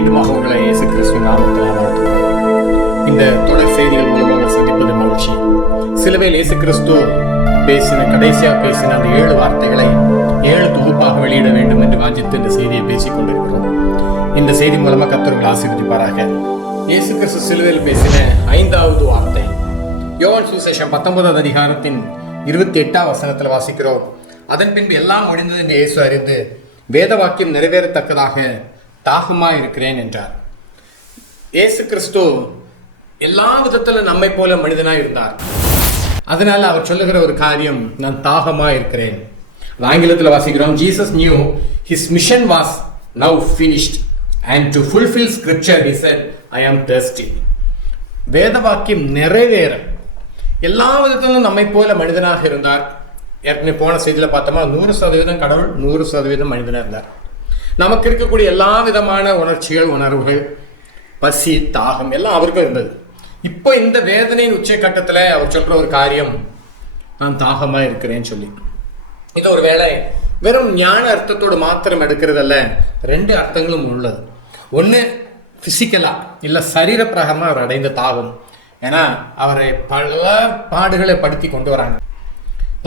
மீண்டுமாக உங்களை இயேசு கிறிஸ்துவின் நாமத்தில் வாழ்த்துகிறோம். இந்த தொடர் செய்திகள் மூலமாக சந்திப்பது மகிழ்ச்சி. சிலுவையில் இயேசு கிறிஸ்து கடைசியாக பேசின அந்த 7 வார்த்தைகளை 7 தொகுப்பாக வெளியிட வேண்டும் என்று வாஞ்சித்து இந்த செய்தியை பேசிக் கொண்டிருக்கிறோம். இந்த செய்தி மூலமாக கர்த்தர் ஆசீர்வதிப்பாராக. இயேசு கிறிஸ்து சிலுவையில் பேசின 5வது வார்த்தை யோவான் சுவிசேஷம் 19வது அதிகாரத்தின் 28வது வசனத்தில் வாசிக்கிறோம். அதன் பின்பு எல்லாம் முடிந்தது என்று இயேசு அறிந்து வேத வாக்கியம் நிறைவேறத்தக்கதாக தாகமாக இருக்கிறேன் என்றார். இயேசு கிறிஸ்து எல்லா விதத்திலும் நம்மை போல மனிதனாக இருந்தார். அதனால அவர் சொல்லுகிற ஒரு காரியம், நான் தாகமாக இருக்கிறேன். ஆங்கிலத்தில் வாசிக்கிறோம், Jesus knew his mission was now finished and to fulfill scripture he said, I am thirsty. வேத வாக்கியம் நிறைவேற எல்லா விதத்திலும் நம்மை போல மனிதனாக இருந்தார். ஏற்கனவே போன செய்தியில் பார்த்தோமா 100% கடவுள், 100% மனிதனாக இருந்தார். நமக்கு இருக்கக்கூடிய எல்லா விதமான உணர்ச்சிகள், உணர்வுகள், பசி, தாகம் எல்லாம் அவருக்கும் இருந்தது. இப்போ இந்த வேதனையின் உச்சக்கட்டத்தில் அவர் சொல்ற ஒரு காரியம், நான் தாகமாக இருக்கிறேன்னு சொல்லி. இது ஒரு வேளை வெறும் ஞான அர்த்தத்தோடு மாத்திரம் எடுக்கிறதல்ல, 2 அர்த்தங்களும் உள்ளது. ஒன்று பிசிக்கலா இல்லை சரீர பிரகாரமாக அவர் அடைந்த தாகம். ஏன்னா அவரை பல பாடுகளை படுத்தி கொண்டு வராங்க.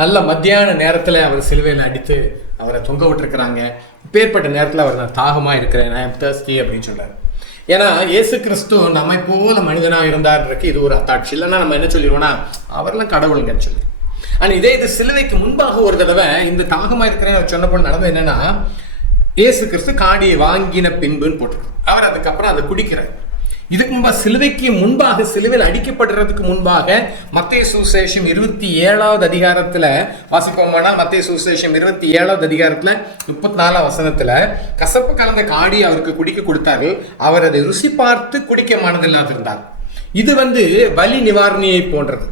நல்ல மத்தியான நேரத்தில் அவர் சிலுவையில் அடித்து அவரை தொங்க விட்டுருக்கிறாங்க. இப்பேற்பட்ட நேரத்தில் அவர் நான் தாகமாக இருக்கிறேன், ஐ ஆம் thirsty அப்படின்னு சொல்றாரு. ஏன்னா இயேசு கிறிஸ்து நம்மை போல மனிதனாக இருந்தார்ன்றதுக்கு இது ஒரு அத்தாட்சி. இல்லைன்னா நம்ம என்ன சொல்லிடுவோம்னா அவரெல்லாம் கடவுளுங்கன்னு சொல்லி. ஆனால் இது சிலுவைக்கு முன்பாக ஒரு தடவை இந்த தாகமாக இருக்கிறேன்னு சொன்ன போல நடந்தது என்னன்னா, இயேசு கிறிஸ்து காடியை வாங்கின பின்புன்னு போட்டிருக்காரு. அவர் அதுக்கப்புறம் அதை குடிக்கிறார். இதுக்கு முன்பாக சிலுவைக்கு முன்பாக, சிலுவையில் அடிக்கப்படுறதுக்கு முன்பாக மத்தேயு சுவிசேஷம் 27வது அதிகாரத்தில் வாசிப்போமானால், மத்தேயு சுவிசேஷம் 27வது அதிகாரத்தில் 34வது வசனத்தில் கசப்பு கலந்த காடி அவருக்கு குடிக்க கொடுத்தார்கள். அவர் அதை ருசி பார்த்து குடிக்க மனதில்லாது இருந்தார். இது வலி நிவாரணியை போன்றது.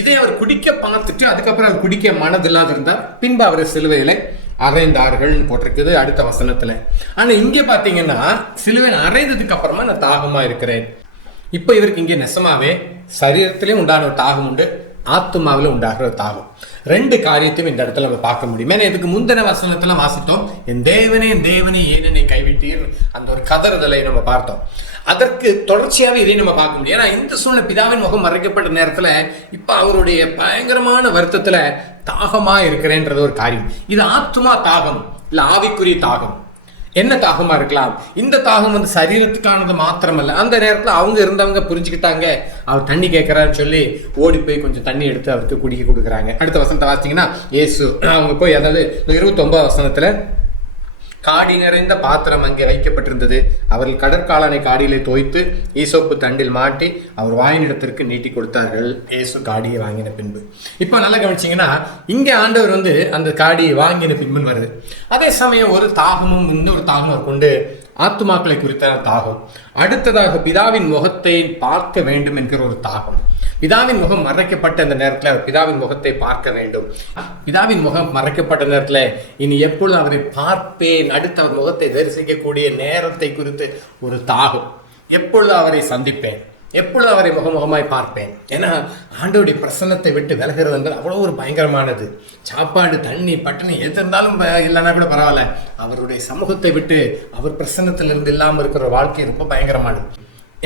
இதை அவர் குடிக்க பார்த்துட்டு அதுக்கப்புறம் அவர் குடிக்க மனதில்லாது இருந்தார். பின்பு அவரை சிலுவையில அறைந்தார்கள் போட்டிருக்குது அடுத்த வசனத்துல. ஆனா இங்க பாத்தீங்கன்னா சிலுவையில் அறைந்ததுக்கு அப்புறமா நான் தாகமா இருக்கிறேன். இப்ப இவருக்கு இங்க நெசமாவே சரீரத்திலேயும் உண்டான ஒரு தாகம் உண்டு, ஆத்மாவில உண்டாகிற ஒரு தாகம். 2 காரியத்தையும் இந்த இடத்துல நம்ம பார்க்க முடியும். ஏன்னா இதுக்கு முந்தின வசனத்துல வாசித்தோம், என் தேவனே ஏன் என்னை கைவிட்டீர், அந்த ஒரு கதறுதலை நம்ம பார்த்தோம். அதற்கு தொடர்ச்சியாவே இதை நம்ம பார்க்க முடியும். ஏன்னா இந்த சூழ்நிலை பிதாவின் முகம் மறைக்கப்பட்ட நேரத்துல இப்ப அவருடைய பயங்கரமான வருத்தத்துல தாகமா இருக்கிறேன்றது ஒரு காரியம். இது ஆத்மா தாகம் இல்ல ஆவிக்குரிய தாகம். என்ன தாகமா இருக்கலாம்? இந்த தாகம் சரீரத்துக்கானது மாத்திரமல்ல. அந்த நேரத்துல அவங்க இருந்தவங்க புரிஞ்சுக்கிட்டாங்க, அவர் தண்ணி கேட்கிறாருன்னு சொல்லி ஓடி போய் கொஞ்சம் தண்ணி எடுத்து அவருக்கு குடிக்க கொடுக்குறாங்க. அடுத்த வசனத்தை வாசித்தீங்கன்னா இயேசு அவங்க போய், அதாவது 29வது வசனத்துல, காடி நிறைந்த பாத்திரம் அங்கே வைக்கப்பட்டிருந்தது. அவர்கள் கடற்காலனை காடியிலே தோய்த்து ஈசோப்பு தண்டில் மாட்டி அவர் வாயினிடத்திற்கு நீட்டி கொடுத்தார்கள். இயேசு காடியை வாங்கின பின்பு. இப்போ நல்லா கவனிச்சிங்கன்னா இங்கே ஆண்டவர் அந்த காடியை வாங்கின பின்புன்னு வருது. அதே சமயம் ஒரு தாகமும் இன்னொரு தாகமும் கொண்டு ஆத்துமாக்களை குறித்த தாகம். அடுத்ததாக பிதாவின் முகத்தை பார்க்க வேண்டும் என்கிற ஒரு தாகம். பிதாவின் முகம் மறைக்கப்பட்ட அந்த நேரத்தில் அவர் பிதாவின் முகத்தை பார்க்க வேண்டும். பிதாவின் முகம் மறைக்கப்பட்ட நேரத்தில் இனி எப்பொழுது அவரை பார்ப்பேன், அடுத்து அவர் முகத்தை தரிசிக்கக்கூடிய நேரத்தை குறித்து ஒரு தாகம். எப்பொழுது அவரை சந்திப்பேன், எப்பொழுது அவரை முகமுகமாய் பார்ப்பேன். ஏன்னா ஆண்டவருடைய பிரசன்னத்தை விட்டு விலகிறது என்றால் அவ்வளோ ஒரு பயங்கரமானது. சாப்பாடு, தண்ணி, பட்டினி எது இருந்தாலும் இல்லைன்னா கூட பரவாயில்ல, அவருடைய சமூகத்தை விட்டு அவர் பிரசன்னத்திலிருந்து இல்லாமல் இருக்கிற வாழ்க்கை ரொம்ப பயங்கரமானது.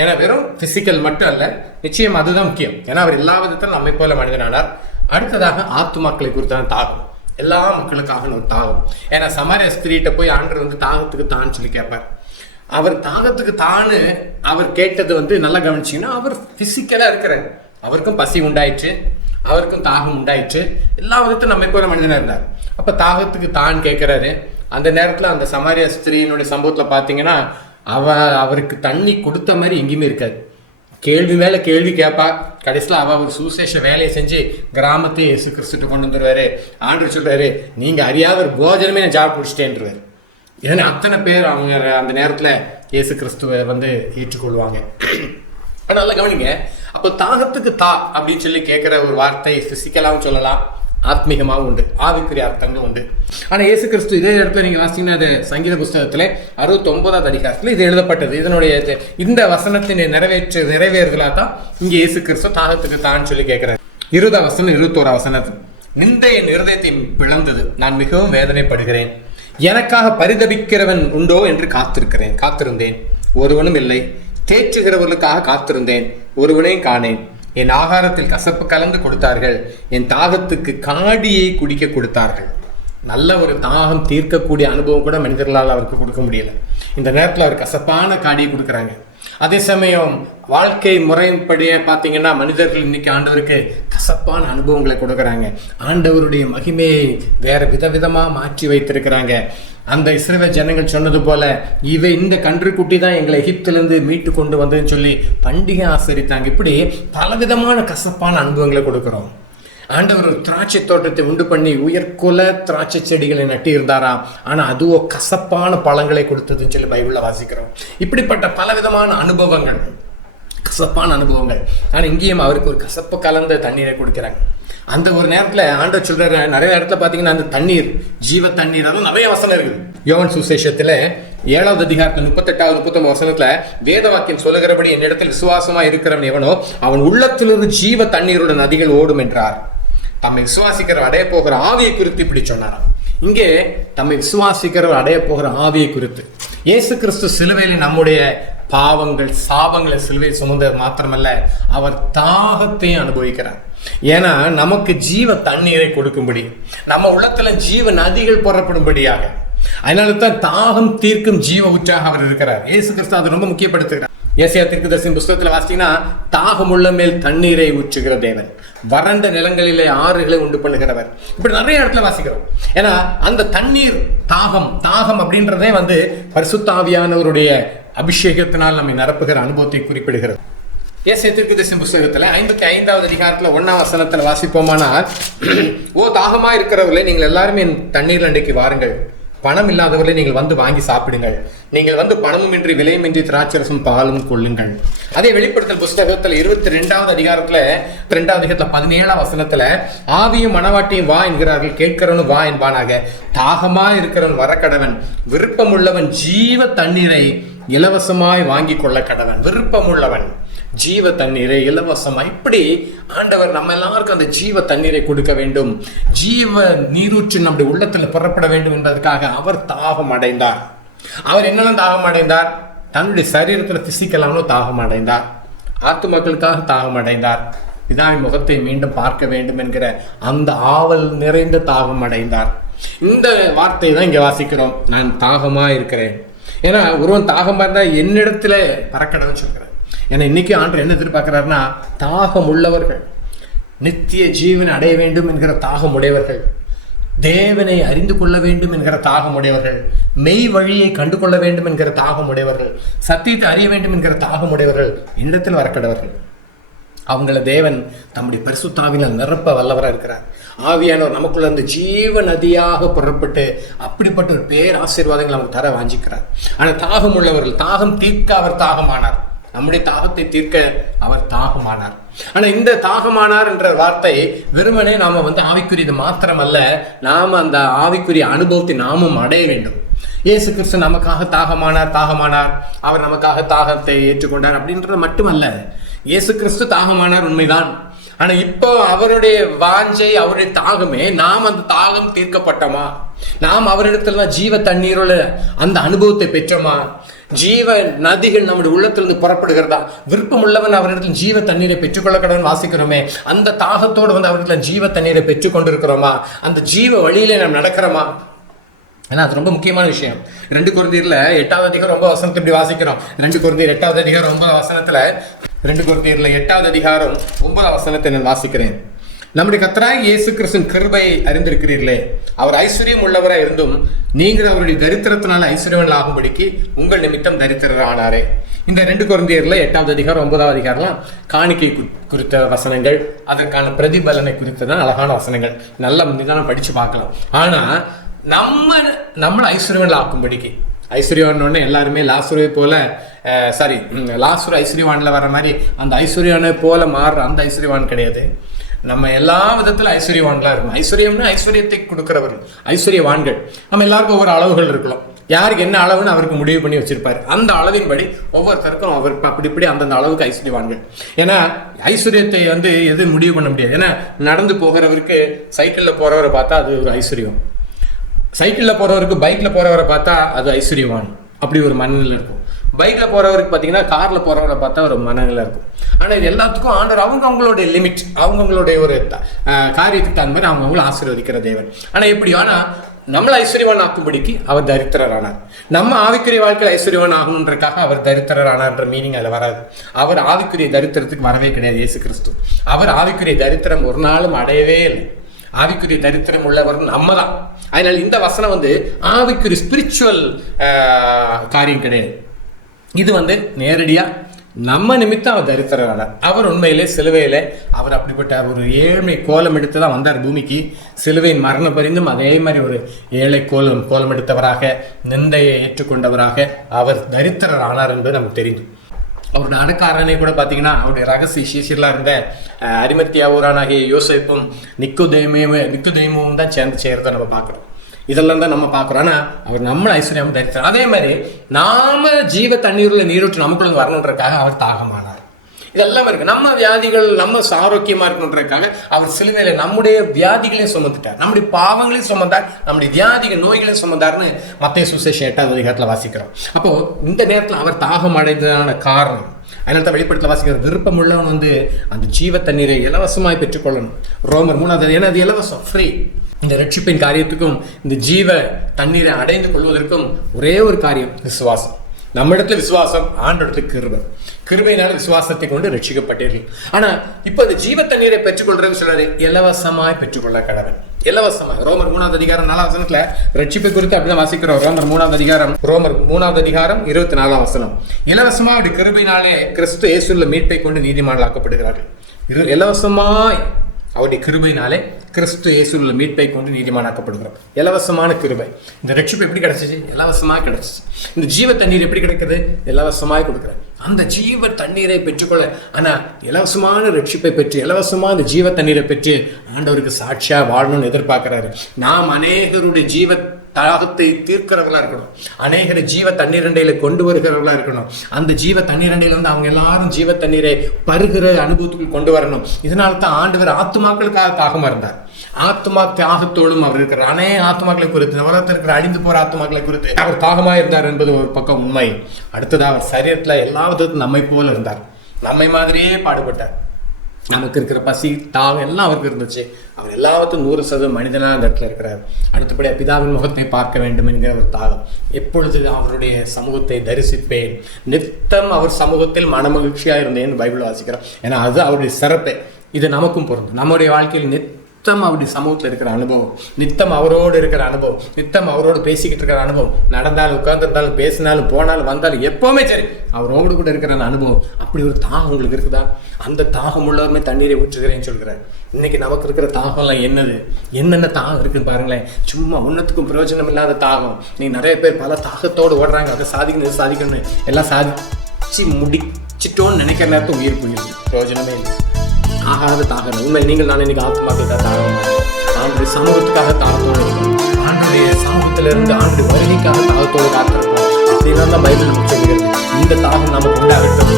ஏன்னா வெறும் பிசிக்கல் மட்டும் அல்ல, நிச்சயம் அதுதான் முக்கியம். ஏன்னா அவர் எல்லா விதத்திலும் நம்மை போல மனிதனானார். அடுத்ததாக ஆத்துமாக்களை குறித்தான தாகம், எல்லா மக்களுக்காக ஒரு தாகம். ஏன்னா சமாரிய ஸ்திரீட்ட போய் ஆண்டவர் தாகத்துக்கு தான் சொல்லி கேட்பார். அவர் தாகத்துக்கு தானு அவர் கேட்டது நல்லா கவனிச்சிங்கன்னா, அவர் பிசிக்கலா இருக்கிறார். அவருக்கும் பசி உண்டாயிற்று, அவருக்கும் தாகம் உண்டாயிற்று, எல்லா விதத்திலும் நம்மை போல மனிதனா இருந்தார். அப்ப தாகத்துக்கு தான் கேட்கிறாரு. அந்த நேரத்துல அந்த சமாரிய ஸ்திரீனுடைய சம்பவத்துல பாத்தீங்கன்னா அவருக்கு தண்ணி கொடுத்த மாதிரி எங்கேயுமே இருக்காது. கேள்வி மேல கேள்வி கேட்பா. கடைசியில் ஒரு சுசேஷ வேலையை செஞ்சு கிராமத்தை இயேசு கிறிஸ்துட்டு கொண்டு வந்துருவாரு. ஆண்டவர் சொல்றாரு, நீங்க அறியாத ஒரு போஜனமே நான் ஜாப் பிடிச்சிட்டேன்றாரு. ஏன்னா அத்தனை பேர் அவங்க அந்த நேரத்துல இயேசு கிறிஸ்துவை ஏற்றுக்கொள்வாங்க. அதனால கவனிங்க, அப்போ தாகத்துக்கு அப்படின்னு சொல்லி கேட்கிற ஒரு வார்த்தை பிசிக்கலாவும் சொல்லலாம், ஆத்மீகமாகவும் உண்டு, ஆவிக்குரிய அர்த்தங்களும் உண்டு. ஆனால் இயேசு கிறிஸ்து இதே இடத்துல நீங்கள் வாசிங்கன்னா அது சங்கீத புஸ்தகத்தில் 69வது அதிகாரத்தில் இது எழுதப்பட்டது. இதனுடைய இந்த வசனத்தின் நிறைவேறுதலாக தான் இங்கே இயேசு கிறிஸ்து தாகத்துக்கு தான் சொல்லி கேட்கிறார். 20வது வசனம் 21வது வசனம், நிந்தை என் இருதயத்தை பிளந்தது, நான் மிகவும் வேதனைப்படுகிறேன், எனக்காக பரிதபிக்கிறவன் உண்டோ என்று காத்திருந்தேன். ஒருவனும் இல்லை. தேற்றுகிறவர்களுக்காக காத்திருந்தேன், ஒருவனையும் காணேன். என் ஆகாரத்தில் கசப்பு கலந்து கொடுத்தார்கள், என் தாகத்துக்கு காடியை குடிக்க கொடுத்தார்கள். நல்ல ஒரு தாகம் தீர்க்கக்கூடிய அனுபவம் கூட மனிதர்களால் அவருக்கு கொடுக்க முடியல. இந்த நேரத்தில் அவர் கசப்பான காடியை கொடுக்குறாங்க. அதே சமயம் வாழ்க்கை முறைப்படியே பார்த்தீங்கன்னா மனிதர்கள் இன்னைக்கு ஆண்டவருக்கு கசப்பான அனுபவங்களை கொடுக்குறாங்க. ஆண்டவருடைய மகிமையை வேற விதவிதமாக மாற்றி வைத்திருக்கிறாங்க. அந்த இஸ்ரவேல் ஜனங்கள் சொன்னது போல இந்த கன்றுக்குட்டி தான் எங்களை எகிப்திலிருந்து மீட்டு கொண்டு வந்ததுன்னு சொல்லி பண்டிகை ஆசரித்தாங்க. இப்படி பலவிதமான கசப்பான அனுபவங்களை கொடுக்குறோம். ஆண்டவர் ஒரு திராட்சை தோட்டத்தை உண்டு பண்ணி உயர்குல திராட்சை செடிகளை நட்டி இருந்தாராம். ஆனால் அதுவோ கசப்பான பழங்களை கொடுத்ததுன்னு சொல்லி பைபிளில் வாசிக்கிறோம். இப்படிப்பட்ட பலவிதமான அனுபவங்கள், கசப்பான அனுபவங்கள். ஆனால் இங்கேயும் அவருக்கு ஒரு கசப்பு கலந்த தண்ணீரை கொடுக்குறாங்க. அந்த ஒரு நேரத்தில் ஆண்டவர் சொல்ற நிறைய இடத்துல பார்த்தீங்கன்னா அந்த தண்ணீர், ஜீவ தண்ணீர், அதுவும் நிறைய வசனம் இருக்குது. யோவான் சுவிசேஷத்தில் 7வது அதிகாரத்தில் 38வது 39 வசனத்துல வேத வாக்கியம் சொல்லுகிறபடி என்னிடத்தில் விசுவாசமா இருக்கிறவன் எவனோ அவன் உள்ளத்திலிருந்து ஜீவ தண்ணீருடன் நதிகள் ஓடும் என்றார். தம்மை விசுவாசிக்கிறவர் அடைய போகிற ஆவியை குறித்து இப்படி சொன்னாராம். இங்கே தம்மை விசுவாசிக்கிறவர் அடைய போகிற ஆவியை குறித்து இயேசு கிறிஸ்து சிலுவையில் நம்முடைய பாவங்கள், சாபங்களை சிலுவையில் சுமந்தது மாத்திரமல்ல, அவர் தாகத்தையும் அனுபவிக்கிறார். ஏன்னா நமக்கு ஜீவ தண்ணீரை கொடுக்கும்படி, நம்ம உள்ளத்துல ஜீவ நதிகள் புறப்படும்படியாக. அதனால தான் தாகம் தீர்க்கும் ஜீவ ஊற்றாக அவர் இருக்கிறார். இயேசு கிறிஸ்து அதை ரொம்ப முக்கியப்படுத்துகிறார். ஏசாயா தீர்க்கதரிசியின் புஸ்தகத்தில் வாசித்தீங்கன்னா தாகம் உள்ள மேல் தண்ணீரை ஊற்றுகிற தேவன், வறண்ட நிலங்களிலே ஆறுகளை உண்டு பண்ணுகிறவர், இப்படி நிறைய இடத்துல வாசிக்கிறோம். ஏன்னா அந்த தண்ணீர் தாகம் அப்படின்றதே பரிசுத்த ஆவியானவருடைய அபிஷேகத்தினால் நம்மை நிரப்புகிற அனுபவத்தை குறிப்பிடுகிறது. ஏசாயா தீர்க்கதரிசியின் புஸ்தகத்துல 55வது அதிகாரத்துல 1ஆம் வசனத்துல வாசிப்போமானால், ஓ தாகமா இருக்கிறவர்களே நீங்கள் எல்லாருமே என் தண்ணீர் அண்டைக்கு வாருங்கள், பணம் இல்லாதவர்களை நீங்கள் வந்து வாங்கி சாப்பிடுங்கள், நீங்கள் பணமும் இன்றி விலையுமின்றி திராட்சரசும் பாலும் கொள்ளுங்கள். அதே வெளிப்படுத்தல் புஸ்தகத்தில் 22வது அதிகாரத்துல 2வது அதிகாரத்துல 17ஆம் வசனத்துல ஆவியும் மனவாட்டியும் வா என்கிறார்கள், கேட்கிறவனும் வா என்பானாக, தாகமா இருக்கிறவன் வர கடவன், விருப்பம் உள்ளவன் ஜீவ தண்ணீரை இலவசமாய் வாங்கி கொள்ள கடவன். விருப்பம் உள்ளவன் ஜீவ தண்ணீரை இலவசமா. இப்படி ஆண்டவர் நம்ம எல்லாருக்கும் அந்த ஜீவ தண்ணீரை கொடுக்க வேண்டும், ஜீவ நீரூற்று நம்முடைய உள்ளத்துல புறப்பட வேண்டும் என்பதற்காக அவர் தாகம் அடைந்தார். அவர் என்னெல்லாம் தாகம் அடைந்தார்? தன்னுடைய சரீரத்துல பிசிக்கலான தாகம் அடைந்தார், ஆத்துமக்களுக்காக தாகம் அடைந்தார், பிதாவின் முகத்தை மீண்டும் பார்க்க வேண்டும் என்கிற அந்த ஆவல் நிறைந்த தாகம் அடைந்தார். இந்த வார்த்தை தான் இங்க வாசிக்கிறோம், நான் தாகமா இருக்கிறேன். ஏன்னா ஒருவன் தாகமா இருந்தா என்னிடத்துல பறக்கடன்னு சொல்கிறேன். ஏன்னா இன்னைக்கு ஆண்டவர் என்ன எதிர்பார்க்கிறாருன்னா, தாகம் உள்ளவர்கள், நித்திய ஜீவனை அடைய வேண்டும் என்கிற தாகம் உடையவர்கள், தேவனை அறிந்து கொள்ள வேண்டும் என்கிற தாகம் உடையவர்கள், மெய் வழியை கண்டு கொள்ள வேண்டும் என்கிற தாகம் உடையவர்கள், சத்தியத்தை அறிய வேண்டும் என்கிற தாகம் உடையவர்கள் என்னிடத்தில் வரக்கடவர்கள். அவங்கள தேவன் தம்முடைய பரிசுத்தாவினால் நிரப்ப வல்லவராக இருக்கிறார். ஆவியானவர் நமக்குள்ள அந்த ஜீவ நதியாக புறப்பட்டு அப்படிப்பட்ட ஒரு பேர் ஆசீர்வாதங்கள் அவங்க தர வாஞ்சிக்கிறார். ஆனால் தாகம் உள்ளவர்கள், தாகம் தீர்க்க அவர் தாகமானார், நம்முடைய தாகத்தை தீர்க்க அவர் தாகமானார். ஆனா இந்த தாகமானார் என்ற வார்த்தை வெறுமனே நாம ஆவிக்குரியது மாத்திரமல்ல, நாம அந்த ஆவிக்குரிய அனுபவத்தை நாமும் அடைய வேண்டும். இயேசு கிறிஸ்து நமக்காக தாகமானார், அவர் நமக்காக தாகத்தை ஏற்றுக்கொண்டார் அப்படின்றது மட்டுமல்ல, இயேசு கிறிஸ்து தாகமானார் உண்மைதான். ஆனா இப்போ அவருடைய வாஞ்சை, அவருடைய தாகமே, நாம் அந்த தாகம் தீர்க்கப்பட்டோமா? நாம் அவரிடத்துல ஜீவ தண்ணீரோட அந்த அனுபவத்தை பெற்றோமா? ஜீவ நதிகள் நம்முடைய உள்ளத்திலிருந்து புறப்படுகிறதா? விருப்பம் உள்ளவன் அவரிடத்தில் ஜீவ தண்ணீரை பெற்றுக்கொள்ள கடவுள் வாசிக்கிறோமே, அந்த தாகத்தோடு அவரிடத்துல ஜீவ தண்ணீரை பெற்றுக் கொண்டிருக்கிறோமா? அந்த ஜீவ வழியிலே நாம் நடக்கிறோமா? ஏன்னா அது ரொம்ப முக்கியமான விஷயம். 2 கொரிந்தியர்ல 8வது அதிகாரம் 9 வசனத்தை இப்படி வாசிக்கிறோம். 2 கொரிந்தியர் 8வது அதிகாரம் 9 வசனத்துல 2 கொரிந்தியர்ல 8வது அதிகாரம் 9 வசனத்தை நான் வாசிக்கிறேன். நம்முடைய கர்த்தராகிய இயேசு கிறிஸ்துவின் கிருபையை அறிந்திருக்கிறீர்களே, அவர் ஐஸ்வர்யம் உள்ளவராய் இருந்தும் நீங்கள் அவருடைய தரித்திரத்தினால ஐஸ்வர்யவான்கள் ஆகும்படிக்கு உங்கள் நிமித்தம் தரித்திரர் ஆனாரே. இந்த 2 கொரிந்தியர்ல 8வது அதிகாரம் 9வது அதிகாரம்லாம் காணிக்கை குறித்த வசனங்கள், அதற்கான பிரதிபலனை குறித்ததான் அழகான வசனங்கள். நல்ல நிதானம் படிச்சு பார்க்கலாம். ஆனா நம்மளை ஐஸ்வர்யவான்கள் ஆக்கும்படிக்கு, ஐஸ்வர்யவான் எல்லாருமே லாசுரை போல லாசுர ஐஸ்வர்யவான்ல வர மாதிரி அந்த ஐஸ்வர்யவானை போல மாறுற அந்த ஐஸ்வர்யவான் கிடையாது. நம்ம எல்லா விதத்துல ஐஸ்வர்யவான்களா இருக்கும். ஐஸ்வர்யம்னா ஐஸ்வர்யத்தை கொடுக்கிறவர்கள் ஐஸ்வர்யவான்கள். நம்ம எல்லாருக்கும் ஒவ்வொரு அளவுகள் இருக்கலாம். யாருக்கு என்ன அளவுன்னு அவருக்கு முடிவு பண்ணி வச்சிருப்பாரு. அந்த அளவின்படி ஒவ்வொருத்தருக்கும் அவருக்கு அப்படி அந்தந்த அளவுக்கு ஐஸ்வர்யவான்கள். ஏன்னா ஐஸ்வர்யத்தை எது முடிவு பண்ண முடியாது. ஏன்னா நடந்து போகிறவருக்கு சைக்கிளில் போறவரை பார்த்தா அது ஒரு ஐஸ்வர்யம், சைக்கிளில் போறவருக்கு பைக்ல போறவரை பார்த்தா அது ஐஸ்வர்யவான். அப்படி ஒரு மனநிலை இருக்கும். பைக்ல போறவருக்கு பார்த்தீங்கன்னா கார்ல போறவரை பார்த்தா ஒரு மனநிலை இருக்கும். ஆனால் இது எல்லாத்துக்கும் ஆண்டவர் அவங்களுடைய லிமிட், அவங்களுடைய ஒரு காரியத்துக்கு தகுந்த மாதிரி அவங்களும் ஆசீர்வதிக்கிற தேவன். ஆனால் எப்படி ஆனால் நம்மளை ஐஸ்வர்யவான் ஆக்கும்படிக்கு அவர் தரித்திரர் ஆனார். நம்ம ஆவிக்குரிய வாழ்க்கையில் ஐஸ்வர்யவான் ஆகணுன்றக்காக அவர் தரித்திரர் ஆனார்ன்ற மீனிங் அதில் வராது. அவர் ஆவிக்குரிய தரித்திரத்துக்கு வரவே கிடையாது இயேசு கிறிஸ்து. அவர் ஆவிக்குரிய தரித்திரம் ஒரு நாளும் அடையவே இல்லை. ஆவிக்குரிய தரித்திரம் உள்ளவர் நம்ம தான். அதனால இந்த வசனம் ஆவிக்குரிய ஸ்பிரிச்சுவல் காரியம் கிடையாது. இது நேரடியா நம்ம நிமித்தம் அவர் தரித்திரரானார். அவர் உண்மையிலே சிலுவையில அவர் அப்படிப்பட்ட ஒரு ஏழ்மை கோலம் எடுத்து தான் வந்தார் பூமிக்கு. சிலுவையின் மரணம் பரிந்தும் அதே மாதிரி ஒரு ஏழை கோலம் எடுத்தவராக, நிந்தையை ஏற்றுக்கொண்டவராக அவர் தரித்திரர் ஆனார் என்பது நமக்கு தெரியும். அவருடைய அடக்காரனை கூட பார்த்தீங்கன்னா அவருடைய ரகசிய சீஷர்களாக இருந்த அரிமத்தியாவூரானாகிய யோசேப்பும் நிக்கோதேமுவும் தான் சேர்ந்து செய்கிறத நம்ம பார்க்குறோம். இதெல்லாம் தான் நம்ம பார்க்குறோம். ஆனால் அவர் நம்மளை ஐஸ்வர்யம் தரித்தார். அதே மாதிரி நாம ஜீவ தண்ணீரில் நீரூற்று நமக்குள்ள வரணுன்றதுக்காக அவர் தாகமானார். இதெல்லாம் இருக்கு. நம்ம வியாதிகள் நம்ம ஆரோக்கியமா இருக்கணுன்றதுக்காக அவர் சிலுவையில நம்முடைய வியாதிகளையும் சுமந்துட்டார், நம்முடைய பாவங்களையும் சுமந்தார், நம்முடைய வியாதிகள் நோய்களையும் சுமந்தார்னு மத்தேயு சுவிசேஷம் 8வது அதிகாரத்தில் வாசிக்கிறோம். அப்போ இந்த நேரத்தில் அவர் தாகம் அடைந்ததான காரணம், அதனால தான் வெளிப்படத்தில் வாசிக்கிற விருப்பம் உள்ளவன் அந்த ஜீவ தண்ணீரை இலவசமாய் பெற்றுக்கொள்ளணும். ரோமர் 3வது, ஏன்னா அது இலவசம், ஃப்ரீ. இந்த ரட்சிப்பின் காரியத்துக்கும் இந்த ஜீவ தண்ணீரை அடைந்து கொள்வதற்கும் ஒரே ஒரு காரியம், விசுவாசம். நம்ம இடத்துல விசுவாசம், ஆண்டோடத்துக்கு கிருபை. கிருபையினால விசுவாசத்தை கொண்டு ரட்சிக்கப்பட்டீர்கள். ஆனா இப்ப இந்த ஜீவ தண்ணீரை பெற்றுக்கொள்றது சொல்றாரு, இலவசமாய் பெற்றுக்கொள்ள கடவன். இலவசமாக ரோமர் 3வது அதிகாரம் 4வது வசனத்துல ரட்சிப்பை குறித்து அப்படிதான் வாசிக்கிறோம். ரோமர் 3வது அதிகாரம் 24வது வசனம். இலவசமா அப்படி கிருபையினாலே கிறிஸ்து இயேசுவுள்ள மீட்பை கொண்டு நீதிமான்களாக்கப்படுகிறார்கள். இலவசமாய் அவருடைய கிருபையினாலே கிறிஸ்து இயேசுவுள்ள மீட்பை கொண்டு நீதிமானாக்கப்படுகிறோம். இலவசமான கிருபை. இந்த ரட்சிப்பு எப்படி கிடைச்சிச்சு? இலவசமாக கிடைச்சிச்சு. இந்த ஜீவ தண்ணீர் எப்படி கிடைக்குது? இலவசமாய் கொடுக்குறேன். அந்த ஜீவ தண்ணீரை பெற்றுக்கொள்ள, ஆனால் இலவசமான ரட்சிப்பை பெற்று இலவசமான இந்த ஜீவ தண்ணீரை பெற்று ஆண்டவருக்கு சாட்சியா வாழணும்னு எதிர்பார்க்கிறாரு. நாம் அநேகருடைய ஜீவ தாகத்தை தீர்க்கிறவர்களா இருக்கணும், அநேகரை ஜீவ தண்ணீரண்டையில கொண்டு வருகிறவர்களா இருக்கணும். அந்த ஜீவ தண்ணீரண்டையில அவங்க எல்லாரும் ஜீவ தண்ணீரை பருகிற அனுபவத்துக்கு கொண்டு வரணும். இதனால தான் ஆண்டவர் ஆத்துமாக்களுக்காக தாகமா இருந்தார். ஆத்மா தியாகத்தோடும் அவர் இருக்கிற அநேக ஆத்மாக்களை குறித்து, உலகத்தில் இருக்கிற அழிந்து போற ஆத்மாக்களை குறித்து அவர் தாகமா இருந்தார் என்பது ஒரு பக்கம் உண்மை. அடுத்தது அவர் சரீரத்துல எல்லா விதத்துக்கும் நம்மை போல இருந்தார், நம்மை மாதிரியே பாடுபட்டார். நமக்கு இருக்கிற பசி தாகம் எல்லாம் அவருக்கு இருந்துச்சு. அவர் எல்லாத்துக்கும் 100% மனிதனாக அந்த இடத்துல இருக்கிறார். அடுத்தபடியாக பிதாவின் முகத்தை பார்க்க வேண்டும் என்கிற ஒரு தாகம். எப்பொழுது அவருடைய சமூகத்தை தரிசிப்பேன், நித்தம் அவர் சமூகத்தில் மனமகிழ்ச்சியாக இருந்தேன்னு பைபிள் வாசிக்கிறோம். ஏன்னா அது அவருடைய சிறப்பே. இது நமக்கும் பொருந்தும். நம்முடைய வாழ்க்கையில் நித்தம் அவருடைய சமூகத்தில் இருக்கிற அனுபவம், நித்தம் அவரோடு இருக்கிற அனுபவம், நித்தம் அவரோடு பேசிக்கிட்டு இருக்கிற அனுபவம், நடந்தாலும் உட்கார்ந்துருந்தாலும் பேசினாலும் போனாலும் வந்தாலும் எப்பவுமே சரி அவரோடு கூட இருக்கிற அந்த அனுபவம். அப்படி ஒரு தாகம் உங்களுக்கு இருக்குதா? அந்த தாகம் உள்ளவருமே தண்ணீரை ஊற்றுகிறேன்னு சொல்கிறார். இன்னைக்கு நமக்கு இருக்கிற தாகம்லாம் என்னென்ன தாகம் இருக்குன்னு பாருங்களேன். சும்மா ஒன்றுத்துக்கும் பிரயோஜனம் இல்லாத தாகம். நீ நிறைய பேர் பல தாகத்தோடு ஓடுறாங்க, அதை சாதிக்கணும்னு எல்லாம் சாதிச்சு முடிச்சிட்டோன்னு நினைக்கிற நேரத்தை உயிர் போயிருக்கு, பிரயோஜனமே இல்லை. ஆகாத தாகம். உண்மை நீங்கள் நான் இன்னைக்கு ஆத்மாக்களுக்காக தாகம், ஆண்டுடைய சமூகத்துக்காக தாகத்தோடு இருக்கும், ஆண்டுடைய சமூகத்திலிருந்து ஆண்டுடைய வருகைக்காக தாகத்தோடு காத்திருப்போம். அப்படின்னா தான் பைபிள் சொல்லுகிறது. இந்த தாகம் நமக்கு உண்டாகட்டும்.